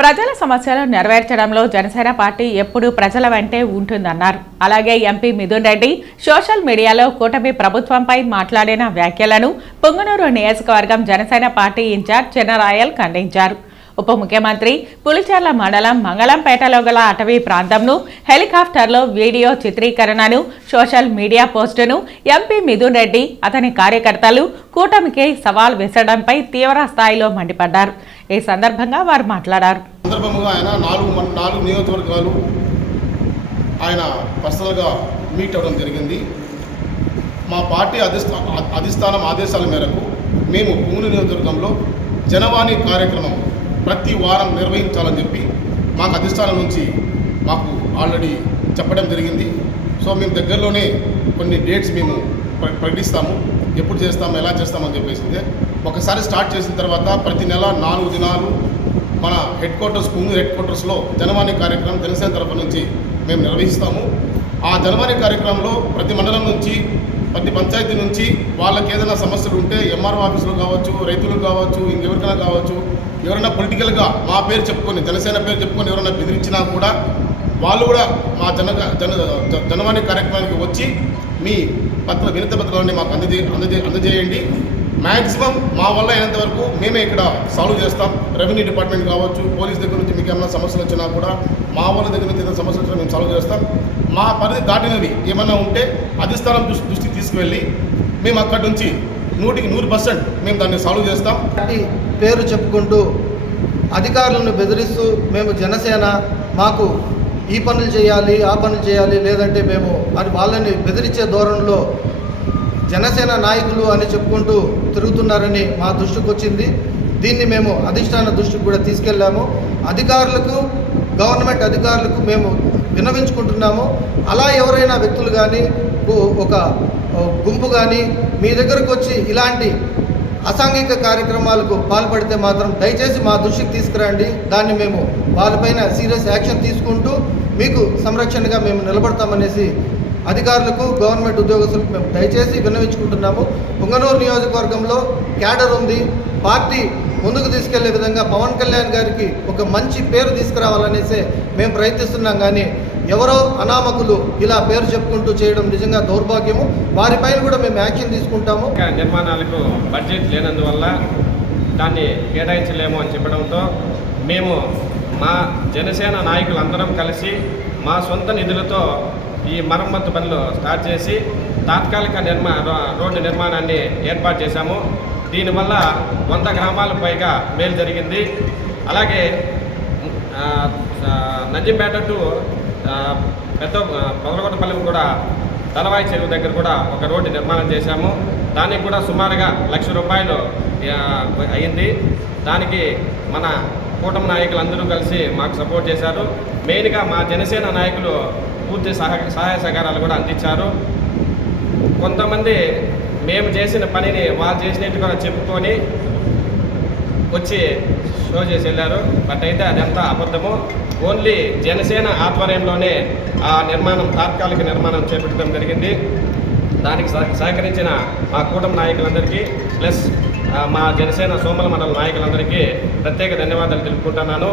ప్రజల సమస్యలు నెరవేర్చడంలో జనసేన పార్టీ ఎప్పుడూ ప్రజల వెంటే ఉంటుందన్నారు. అలాగే ఎంపీ మిథున్ రెడ్డి సోషల్ మీడియాలో కూటమి ప్రభుత్వంపై మాట్లాడిన వ్యాఖ్యలను పొంగనూరు నియోజకవర్గం జనసేన పార్టీ ఇన్ఛార్జ్ చిన్నరాయల్ ఖండించారు. ఉప ముఖ్యమంత్రి పులిచెర్ల మండలం మంగళంపేటలో గల అటవీ ప్రాంతంను హెలికాప్టర్లో వీడియో చిత్రీకరణను సోషల్ మీడియా పోస్టును ఎంపీ మిథున్ రెడ్డి అతని కార్యకర్తలు కూటమికి సవాల్ విసరడంపై తీవ్ర స్థాయిలో మండిపడ్డారు. ఈ సందర్భంగా వారు మాట్లాడారు. సందర్భంగా ఆయన నాలుగు నాలుగు నియోజకవర్గాలు ఆయన పర్సనల్గా మీట్ అవ్వడం జరిగింది. మా పార్టీ అధిష్టా అధిష్టానం ఆదేశాల మేరకు మేము పూణె నియోజకవర్గంలో జనవాణి కార్యక్రమం ప్రతి వారం నిర్వహించాలని చెప్పి మాకు అధిష్టానం నుంచి మాకు ఆల్రెడీ చెప్పడం జరిగింది. సో మేము దగ్గరలోనే కొన్ని డేట్స్ మేము ప్ర- ప్రకటిస్తాము. ఎప్పుడు చేస్తాము ఎలా చేస్తామని చెప్పేసిందే ఒకసారి స్టార్ట్ చేసిన తర్వాత ప్రతి నెల నాలుగు దినాలు మన హెడ్ క్వార్టర్స్ పూణె హెడ్ క్వార్టర్స్లో జనవాణి కార్యక్రమం జనసేన తరఫు నుంచి మేము నిర్వహిస్తాము. ఆ జనవాణి కార్యక్రమంలో ప్రతి మండలం నుంచి ప్రతి పంచాయతీ నుంచి వాళ్ళకి ఏదైనా సమస్యలు ఉంటే ఎంఆర్ఓ ఆఫీసులు కావచ్చు రైతులు కావచ్చు ఇంకెవరికైనా కావచ్చు ఎవరైనా పొలిటికల్గా మా పేరు చెప్పుకొని జనసేన పేరు చెప్పుకొని ఎవరైనా బెదిరించినా కూడా వాళ్ళు కూడా మా జన జన జనవాణి కార్యక్రమానికి వచ్చి మీ పత్ర వినతి పత్రాలని మాకు అందజే అందజే అందజేయండి. మ్యాక్సిమం మా వల్ల అయినంత వరకు మేమే ఇక్కడ సాల్వ్ చేస్తాం. రెవెన్యూ డిపార్ట్మెంట్ కావచ్చు పోలీస్ దగ్గర నుంచి మీకు ఏమైనా సమస్యలు వచ్చినా కూడా మా వాళ్ళ దగ్గర నుంచి ఏదైనా సమస్యలు వచ్చినా మేము సాల్వ్ చేస్తాం. మా పరిధి దాటినవి ఏమైనా ఉంటే అధిష్టానం దృష్టికి తీసుకువెళ్ళి మేము అక్కడి నుంచి నూటికి నూరు పర్సెంట్ మేము దాన్ని సాల్వ్ చేస్తాం. అని పేరు చెప్పుకుంటూ అధికారులను బెదిరిస్తూ మేము జనసేన మాకు ఈ పనులు చేయాలి ఆ పనులు చేయాలి లేదంటే మేము అని వాళ్ళని బెదిరించే ధోరణిలో జనసేన నాయకులు అని చెప్పుకుంటూ తిరుగుతున్నారని మా దృష్టికి వచ్చింది. దీన్ని మేము అధిష్టాన దృష్టికి కూడా తీసుకెళ్ళాము. అధికారులకు గవర్నమెంట్ అధికారులకు మేము విన్నవించుకుంటున్నాము. అలా ఎవరైనా వ్యక్తులు కానీ ఒక గుంపు కానీ మీ దగ్గరకు వచ్చి ఇలాంటి అసాంఘిక కార్యక్రమాలకు పాల్పడితే మాత్రం దయచేసి మా దృష్టికి తీసుకురండి. దాన్ని మేము వాళ్ళపైన సీరియస్ యాక్షన్ తీసుకుంటూ మీకు సంరక్షణగా మేము నిలబడతామనేసి అధికారులకు గవర్నమెంట్ ఉద్యోగస్తులకు మేము దయచేసి విన్నవించుకుంటున్నాము. పుంగనూరు నియోజకవర్గంలో క్యాడర్ ఉంది. పార్టీ ముందుకు తీసుకెళ్ళే విధంగా పవన్ కళ్యాణ్ గారికి ఒక మంచి పేరు తీసుకురావాలనేసే మేము ప్రయత్నిస్తున్నాం. కానీ ఎవరో అనామకులు ఇలా పేరు చెప్పుకుంటూ చేయడం నిజంగా దౌర్భాగ్యము. వారిపైన కూడా మేము యాక్షన్ తీసుకుంటాము. నిర్మాణాలకు బడ్జెట్ లేనందువల్ల దాన్ని కేటాయించలేము అని చెప్పడంతో మేము మా జనసేన నాయకులందరం కలిసి మా సొంత నిధులతో ఈ మరమ్మతు పనులు స్టార్ట్ చేసి తాత్కాలిక నిర్మా రోడ్డు నిర్మాణాన్ని ఏర్పాటు చేశాము. దీనివల్ల వంద గ్రామాలకు పైగా మేలు జరిగింది. అలాగే ఆ, నంజంపేట టు పెద్ద ఆ, పొదలగొట్టపల్లి కూడా తలవాయి చెరువు దగ్గర కూడా ఒక రోడ్డు నిర్మాణం చేశాము. దానికి కూడా సుమారుగా లక్ష రూపాయలు అయింది. దానికి మన కూటమి నాయకులు అందరూ కలిసి మాకు సపోర్ట్ చేశారు. మెయిన్గా మా జనసేన నాయకులు పూర్తి సహాయ సహాయ సహకారాలు కూడా అందించారు. కొంతమంది మేము చేసిన పనిని వాళ్ళు చేసినట్టు కూడా చెప్పుకొని వచ్చి షో చేసి వెళ్ళారు. బట్ అయితే అదంతా అబద్ధము. ఓన్లీ జనసేన ఆధ్వర్యంలోనే ఆ నిర్మాణం తాత్కాలిక నిర్మాణం చేపట్టడం జరిగింది. దానికి సహ- సహకరించిన మా కూటమి నాయకులందరికీ ప్లస్ మా జనసేన సోమల మండల నాయకులందరికీ ప్రత్యేక ధన్యవాదాలు తెలుపుకుంటున్నాను.